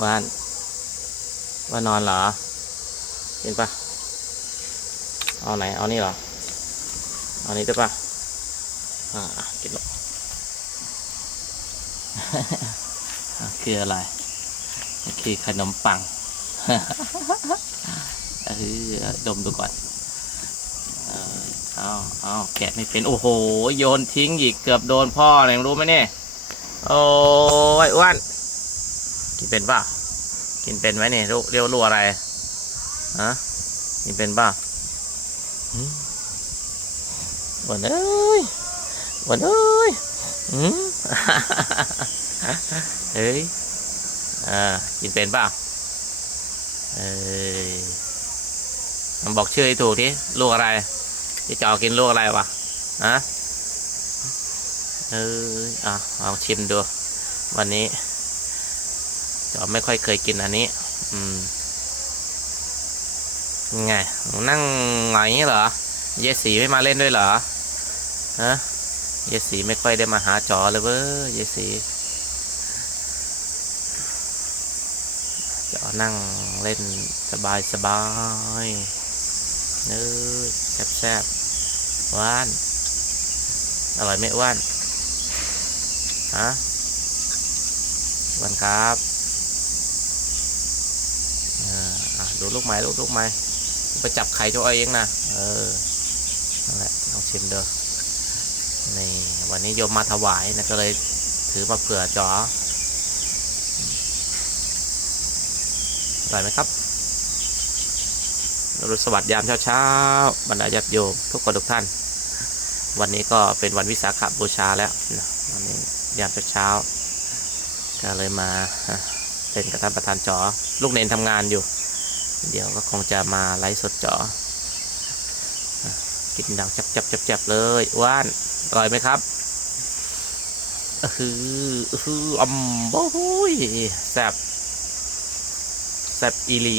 ว่านว่านอนเหรอกินปะเอาไหน เอานี่เหรอ เอานี้ได้ปะอ่ากินหรอกอะคืออะไร คือขนมปังเออดมดูก่อนเออเอาเอาแกะไม่เป็น โอ้โห โยนทิ้งอีก เกือบโดนพ่อเลยรู้ไหมเนี่ย โอ้ยอ้วน กินเป็นป่ะกินเป็นไหมเนี่ยรู้เรียวรู้อะไรฮะกินเป็นป่ะวันเอ้ยวันเอ้ยอืมเฮ้ยอ่ากินเป็นป่ะเอ้ยมันบอกชื่อให้ถูกทีลูกอะไรที่จอกินลูกอะไรวะฮะเอ้ยอะเอาชิมดู วันนี้ จอไม่ค่อยเคยกินอันนี้ อืมไงนั่งไหนเหรอ เยสีไม่มาเล่นด้วยเหรอ ฮะ เยสีไม่ค่อยได้มาหาจอเลยเว้ย เยสีจอนั่งเล่นสบายสบายเนื้อแซ่บแซ่บๆหวาน อร่อยไหมอ้วนฮะวันครับเอออะ ดูลูกไม้ลูกลูกไม้ไปจับไข่เจ้าอ้อยเองนะเออนั่นแหละลองชิมเด้อนี่วันนี้โยมมาถวายนะก็เลยถือมาเผื่อจออร่อยไหมครับรุสวัสดิ์ยามเช้าๆบรรดาญาติโยมทุกคนทุกท่าน วันนี้ก็เป็นวันวิสาขบูชาแล้วนะวันนี้ยามเช้าๆก็เลยมาเล่นกับท่านประธานจอ ลูกเนนทำงานอยู่ เดี๋ยวก็คงจะมาไลฟ์สดจออะกินดังจับจับจับจับเลยว่านอร่อยไหมครับอือฮืออือออมโอ้ยแซบแซบอีหลี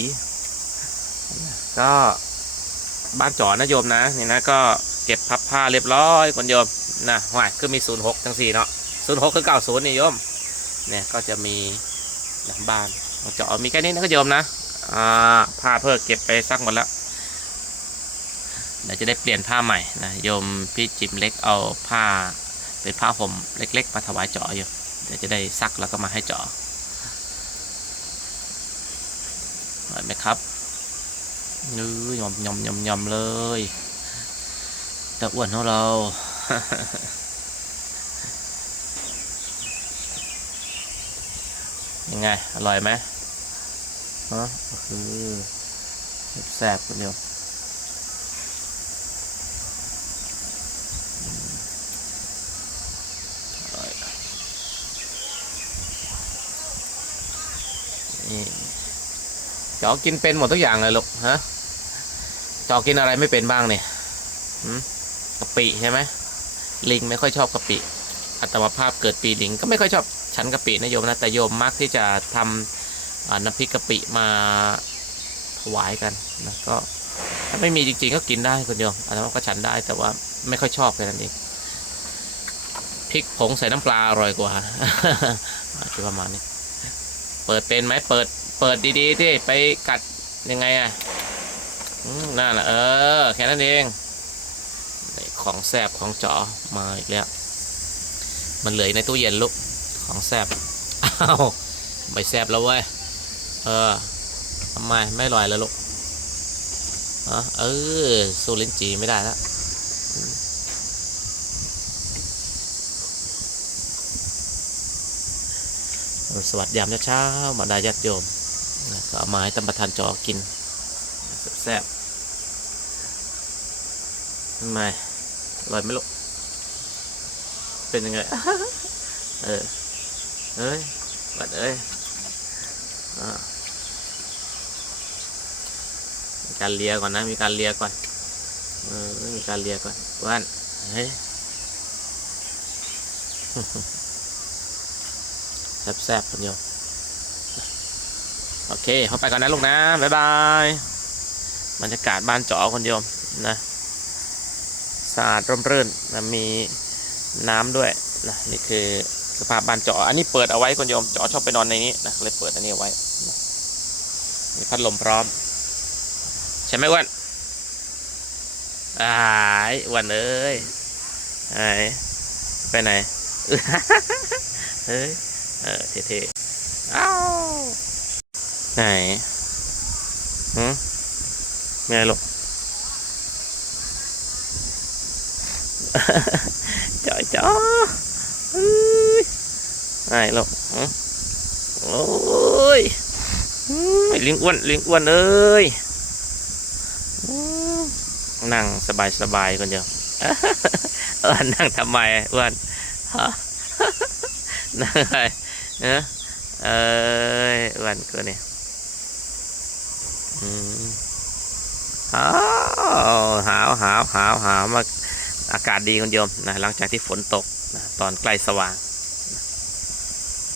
ก็บ้านจอนะโยมนะนี่นะก็เก็บพับผ้าเรียบร้อยคนโยมนะห่วายก็มี06ทั้งสี่เนาะ06คือ90นี่โยมเนี่ยก็จะมีหลังบ้านจอมีแค่นี้นะก็โยมนะ อ่าผ้าเพิ่งเก็บไปซักหมดแล้วเดี๋ยวจะได้เปลี่ยนผ้าใหม่นะโยมพี่จิมเล็กเอาผ้าเป็นผ้าห่มเล็ก ๆ มาถวายเจออยู่เดี๋ยวจะได้ซักแล้วก็มาให้จอเห็นไหมครับนื้อยอมยอมยอมยอมเลยต่อ้วนของเรา ยังไง อร่อยไหม ฮะก็คือแซ่บคนเดียวนี่จอกินเป็นหมดทุกอย่างเลยลูกฮะจอกินอะไรไม่เป็นบ้างเนี่ยกะปิใช่ไหมลิงไม่ค่อยชอบกะปิอัตมาภาพเกิดปีลิงก็ไม่ค่อยชอบฉันกะปินะโยมนะแต่โยมมักที่จะทำอ่า น้ำพริกกะปิมาถวายกันนะก็ถ้าไม่มีจริงๆก็กินได้คุณโยมอัตมาก็ฉันได้แต่ว่าไม่ค่อยชอบแค่นั้นเองพริกผงใส่น้ำปลาอร่อยกว่าอาจจะประมาณนี้ เปิดเป็นไหมเปิด เปิดดีๆที่ไปกัดยังไงอะนั่นแหละเออ แค่นั้นเองของแซบของจ๋อมาอีกแล้ว มันเหลือในตู้เย็นลูกของแซบอ้าวไม่แซบแล้วเว้ย เออทำไมไม่อร่อยแล้วลูกเออสู้ลิ้นจีไม่ได้แล้วสวัสดียามเช้ามาได้ญาติโยมก็เอามาให้ท่านประธานจอกินแซ่บๆทำไมอร่อยไหมลูกเป็นยังไง เออเอ้ยบัดเอ้ยอ่า มีการเลียก่อนนะ มีการเลียก่อนเออมีการเลียก่อนว่านเฮ้ยแซ่บๆคนเดียวโอเคเขาไปก่อนนะลูกนะบ๊ายบายบรรยากาศบ้านจ๋อคนโยมนะสะอาดร่มรื่นนะมีน้ำด้วยนะนี่คือสภาพบ้านเจาะอันนี้เปิดเอาไว้คุณโยมเจาะชอบไปนอนในนี้นะเลยเปิดอันนี้เอาไว้นะมีพัดลมพร้อม ช่ไหมอ้วันอ้ายอ้วนเอ้ยไอ้ไปไหนเฮ้ยเออเท่ๆอ้าวไหนหืมไม่หรอกจ่อยจ้อฮ้ยไม่หรอกหืมโอ้ยอืมไอ้ลิงอ้วนลิงอ้วนเอ้ย นั่งสบายสบายๆคนเดียวเออนั่งทำไมอ้วนนั่งอะไรเออเอ้ยอ้วนกูเนี่ยอืมหาวหาวหาวหาวหาวมาอากาศดีคุณโยมนะหลังจากที่ฝนตกนะตอนใกล้สว่าง